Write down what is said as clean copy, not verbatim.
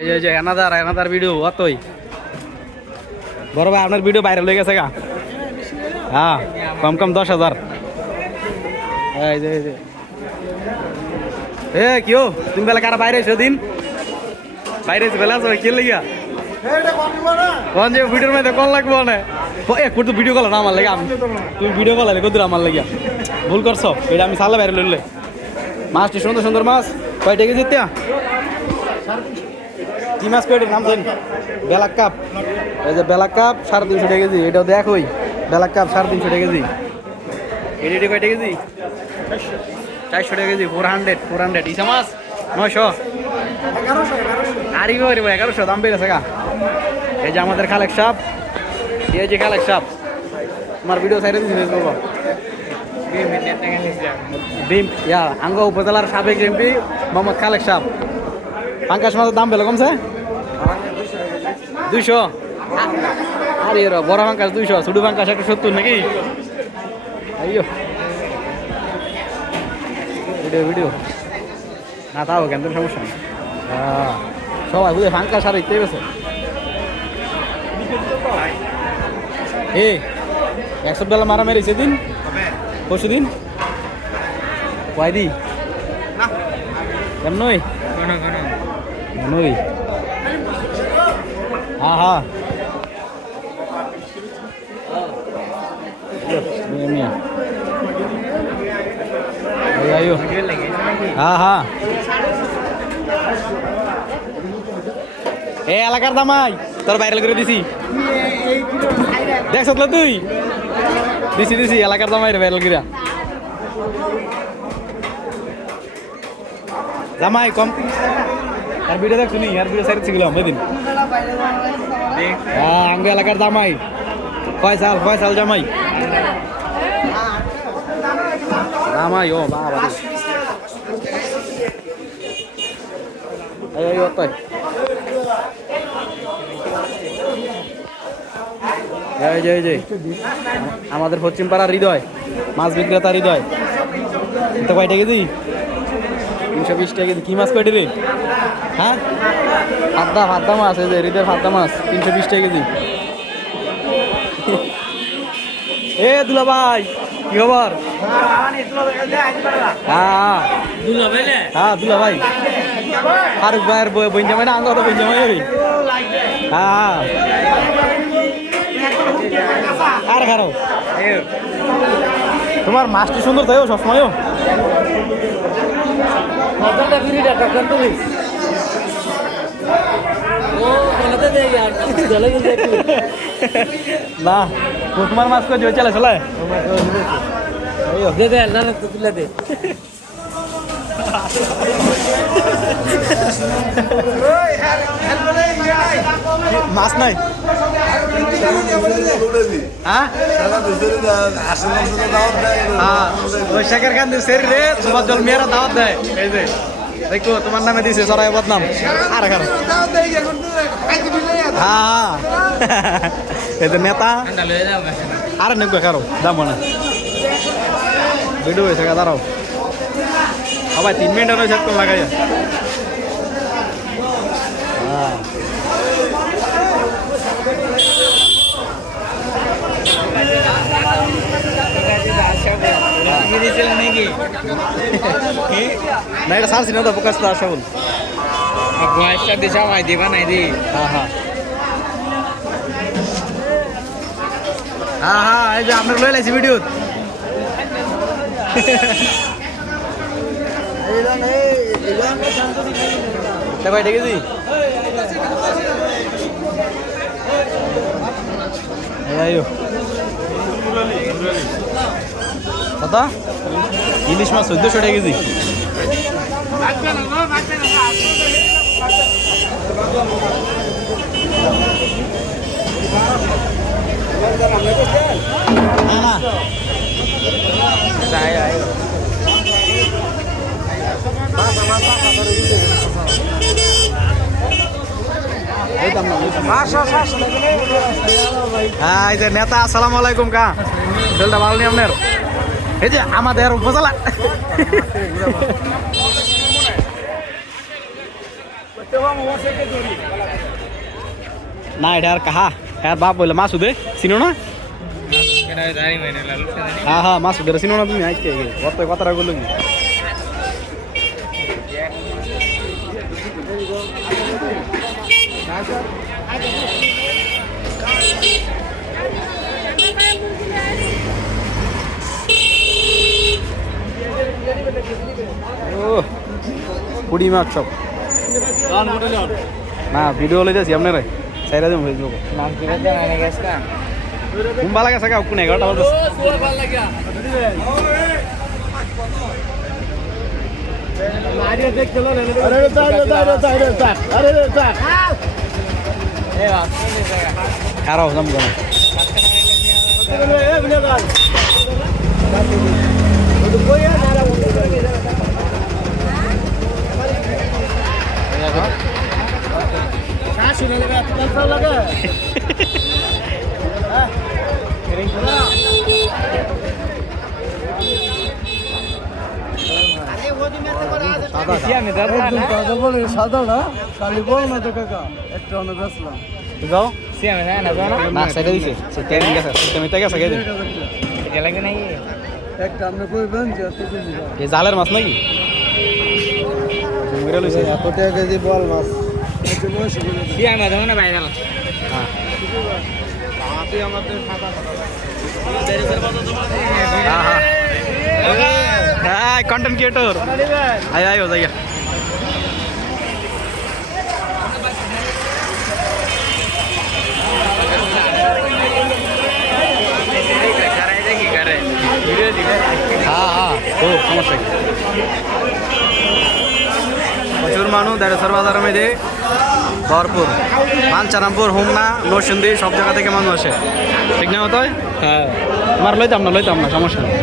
এই যে another video অতই বড় ভাই আপনার ভিডিও ভাইরাল হয়ে গেছে গা। হ্যাঁ কম 10,000। এই যে কিও তুমি বেলা কারা বাইরে এসো দিন বাইরে এসে বেলা আসো কি লাগিয়া কোন যে ভিডিওর মধ্যে কোন লাগবো না একটু তো ভিডিও কল না আমার লাগে আমি তুমি ভিডিও কল কত আমার লাগিয়া ভুল করছো এটা আমি সালে বাইরে লইলে মাছটি সুন্দর সুন্দর মাছ কয়টা কেজি দিতে কি মাছ কয়টির নাম দেন বেলাক কাপ এই যে বেলাক কাপ 350 টাকা কেজি এটাও দেখোই বেলাক কাপ 350 টাকা কেজি এটি কয়টা কেজি 400 টাকা কেজি 400 ইসা মাছ 900 আরিবে 1100 দাম বেড়েছে গা। এই যে আমাদের খালেক সাপ এই যে খালেক সাপ তোমার ভিডিও সাইডে দিয়েছি ফেসবুকে ভীম আঙ্গ উপজেলার সাবেক এমপি মোহাম্মদ খালেক সাপ। পাঙ্কাশ মাছের দাম বেলা কমছে 200 আরে বড় পাঙ্কাশ 200 ছোট পাঙ্কাশ 170 নাকি আইয়ো ভিডিও না তাও কেন সমস্যা নেই সবাই বুঝে পাঙ্কাশ আর ইতে গেছে এই 100 বেলা মারা মেরেছে দিন পরশু দিন কয়দি কেমনই নই হ্যাঁ হ্যাঁ এ এলাকার দামাই তোর ভাইরাল করে দিছি দেখছ তুই দিছি এলাকার দামাই ভাইরাল করে জামাই কম আর ভিডিও দেখছো নি আর ভিডিও সাইড ছিলাম এদিন আঙ্গ এলাকার জামাই ফয়সাল জামাই ও বাবা এই ওতই এই আমাদের পশ্চিম পাড়ার হৃদয় মাছ বিক্রেতা হৃদয় এটা কয়টা কেজি 320 টাকা কেজি কি মাছ কয়টা রে হ্যাঁ ফাদ্দা মাছ এই যে হৃদয়ের ফাদ্দা মাছ 320 টাকা কেজি এ দুলা ভাই কি খবর হ্যাঁ দুলা ভাই ফারুক ভাইয়ের বইন না আঙ্গ বইন জামাই হ্যাঁ আর খারাপ তোমার মাছটি সুন্দর তাই সবসময়ও না তোমার মাছ করে চলে চলে তুলে দে মাছ নাই বৈশাখের গান সেরি রে তোমার জল মেয়েরা দাওয়াত দেয় এই যে দেখো তোমার নামে দিছে সরাই বদনাম আর খারাপ হ্যাঁ এই যে নেতা আর নেবে কারো দাম না ভিডিও হয়েছে দাঁড়াও সবাই 3 মিনিট হয়েছে একদম লাগাই না এটা সারছি না তো প্রকাশ তো আসা বল দিশা ভাই দিবা নাই দি হ্যাঁ এই যে আমরা লয়ে লাইছি ভিডিও কয়টা কেজি কত ইলিশ মাছ 1400 টাকা কেজি হ্যাঁ এই যে নেতা আসসালামু আলাইকুম কা বেলটা ভালো নেই আপনার এই যে আমাদের উপজেলা না এটা আর কাহা হ্যাঁ বাপ বললে মাসুদে চিনো না হ্যাঁ হ্যাঁ মাসুদের চিনো না তুমি আজকে কত কথাটা বললো কি পুড়ি মাছ সব না ভিডিও লইতেছি আপনারা সাইরা দিন ফেসবুক ঘুম ভালো লাগে সাকা কোন 11টা বলতে খারাপ দাম কেন সাদা না খালি বল না তো কাকা একটা অনেক বেসলাম যাও সিয়ামে যায় না না সেটা দিছে সেটা নিয়ে গেছে সেটা মিটা গেছে কে এটা লাগে নাই একটা আপনি কইবেন যে এত দিন এই জালের মাছ নাকি মেরে লইছে এত টাকা কেজি বল মাছ সিয়ামে যায় না বাইরে হ্যাঁ আপনি আমাদের খাতা হ্যাঁ কন্টেন্ট ক্রিয়েটর আয় আয় যাইয়া হ্যাঁ হ্যাঁ ও সমস্যা প্রচুর মানুষ দেড়েশ্বর বাজারের মধ্যে ভরপুর মানচারামপুর হোমনা নরসিংদী সব জায়গা থেকে মানুষ আসে ঠিক না মতো হ্যাঁ আমার লইতাম না সমস্যা নেই